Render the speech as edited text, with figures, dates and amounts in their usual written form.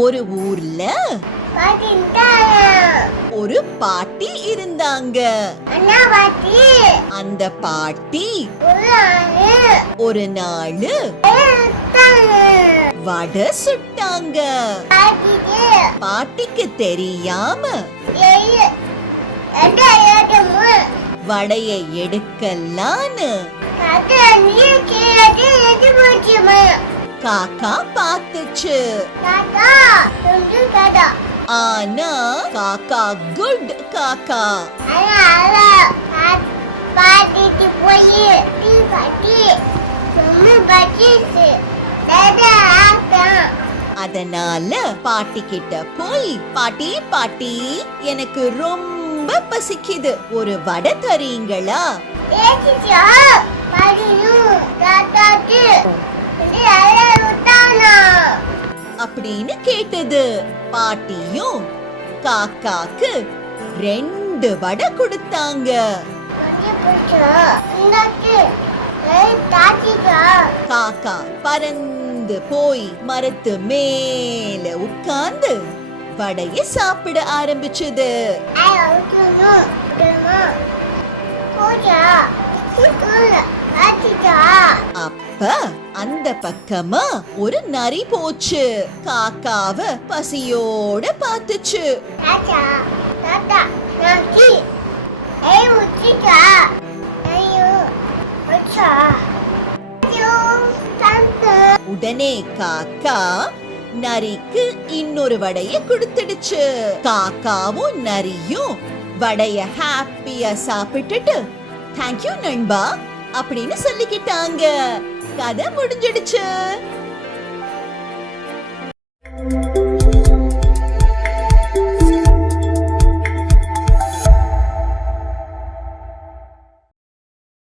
ஒரு ஊர்ல ஒரு பாட்டி இருந்தாங்க. அந்த பாட்டி ஒரு நாள் வடை சுட்டாங்க. பாட்டிக்கு தெரியாம வடைய எடுக்கலான்னு காக்கா பாத்துச்சு. ஆனா காக்கா குட் காக்கா. அதனால பாட்டி கிட்ட போய், பாட்டி பாட்டி எனக்கு ரொம்ப பசிக்குது, ஒரு வடை தரீங்களா? அப்படின்னு கேட்டது. பாட்டியும் காக்காக்கு 2 வடை கொடுத்தாங்க. காக்கா பறந்து போய் மரத்து மேல உட்கார்ந்து வடைய சாப்பிட ஆரம்பிச்சது. அப்ப அந்த பக்கமா ஒரு நரி போச்சு. காக்காவ பசியோட பாத்துச்சு. உடனே காக்கா நரிக்கு இன்னொரு வடைய கொடுத்துடுச்சு. காக்காவும் நரியும் வடைய ஹாப்பியா சாப்பிட்டுட்டு தேங்க்யூ நண்பா அப்படின்னு சொல்லிக்கிட்டாங்க. கதை முடிஞ்சிடுச்சு.